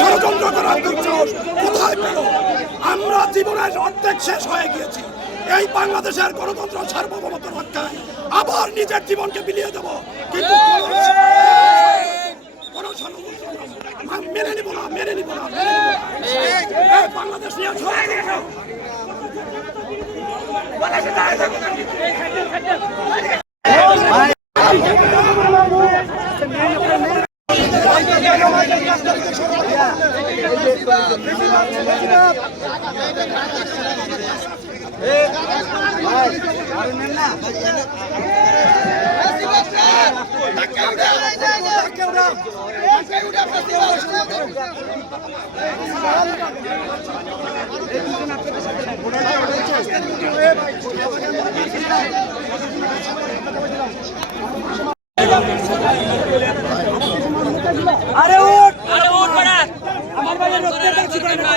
ষড়যন্ত্র করার দুঃসাহস কোথায় পেল? আমরা জীবনের অর্ধেক শেষ হয়ে গিয়েছি। এই বাংলাদেশের গণতন্ত্র সার্বভৌমত্ব রক্ষায় আবার নিজের জীবনকে বিলিয়ে দেব, কিন্তু মেনে নিব না, মেনে নিব না। বাংলাদেশ নিয়ে আরে উঠ, আরে উঠ বড়া, আমার ভাই রক্তের দাগ ছিল না।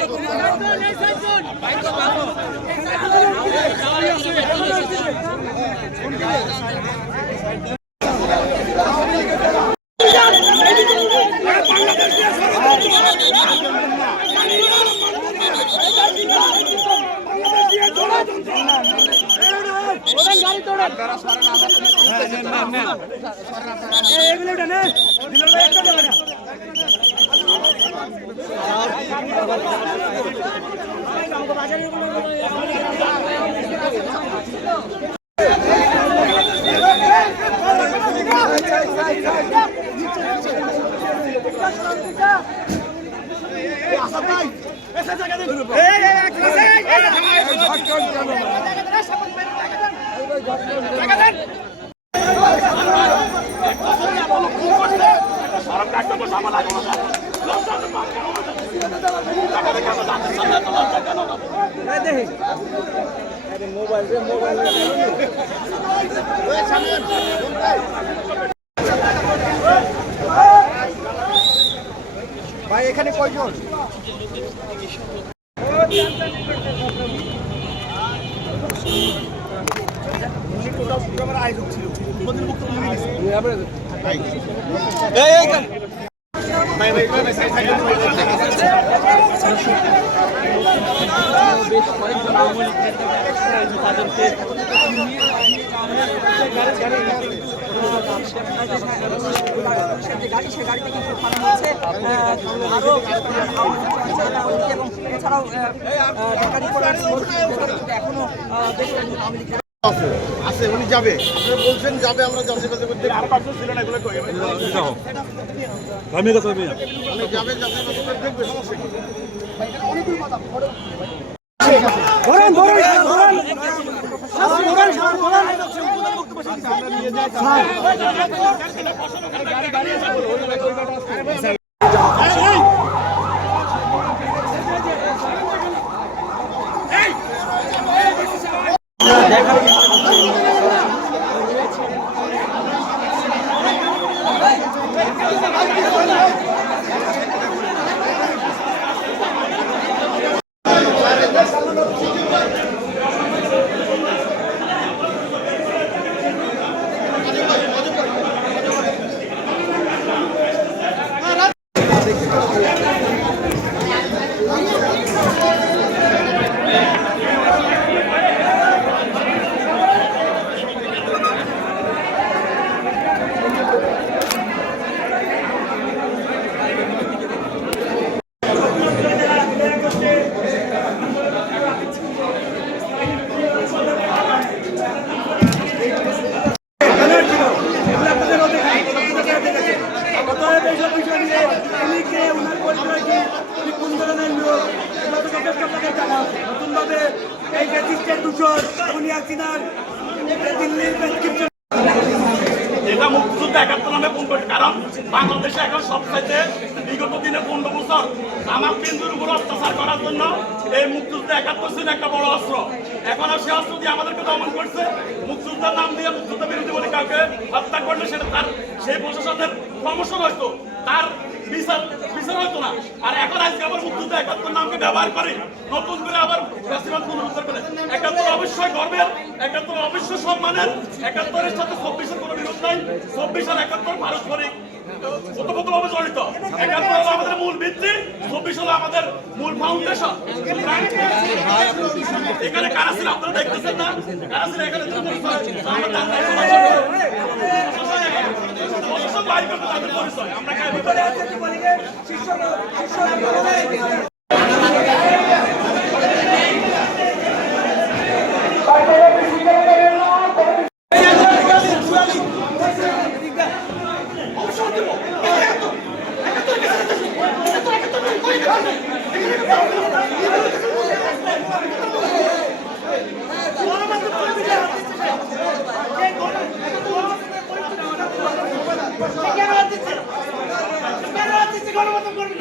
ভাই এখানে কয়জন? আয়োজক ছিল বেশ কয়েকজন আওয়ামী লীগ তাদেরকে গাড়ি সে গাড়িতে কিন্তু ফাটানো হচ্ছে আরো এবং এছাড়াও এখনো বেশ আওয়ামী লীগ আছে, উনি যাবে, বলছেন যাবে, আমরা যাচ্ছি যাবে দেখবে সমস্যা এটা মুক্তিযুদ্ধ ৭১ নামে ফোন করছে, কারণ বাংলাদেশে এখন সবচাইতে বিগত দিনে ১৫ বছর আমার বিন্দুর উপর অত্যাচার করার জন্য এই মুক্তিযুদ্ধ ৭১ ছিল একটা বড় অস্ত্র। এখন আর সে অস্ত্র দিয়ে আমাদেরকে দমন করছে। মুক্তিযুদ্ধের নাম দিয়ে মুক্তিযুদ্ধ বিরোধী বলে কাউকে হত্যা করলে সেটা তার সেই প্রশাসনের প্রমোশন হয়তো তার বিচার বিচার হয়তো না। আর এখন আজকে আবার মুক্তিযুদ্ধ একাত্তর নামকে ব্যবহার করে নতুন করে আবার ফ্যাসিবাদ পুনরুদ্ধার করে। একাত্তর অবশ্যই গর্বের, একাত্তর অবশ্যই সম্মানের, একাত্তরের সাথে 24-এর কোনো বিরোধ নাই। 24 আর 71 পারস্পরিক ওতপ্রোতভাবে জড়িত। 71 হলো আমাদের মূল ভিত্তি, 24 হলো আমাদের মূল ফাউন্ডেশন। এখানে কারা ছিল আপনারা দেখতেছেন না? কারা ছিল এখানে? আমরা জানতাম প্রশাসন বাইর করতে তাদের পরিচয় আমরা গণমাধ্যম করবে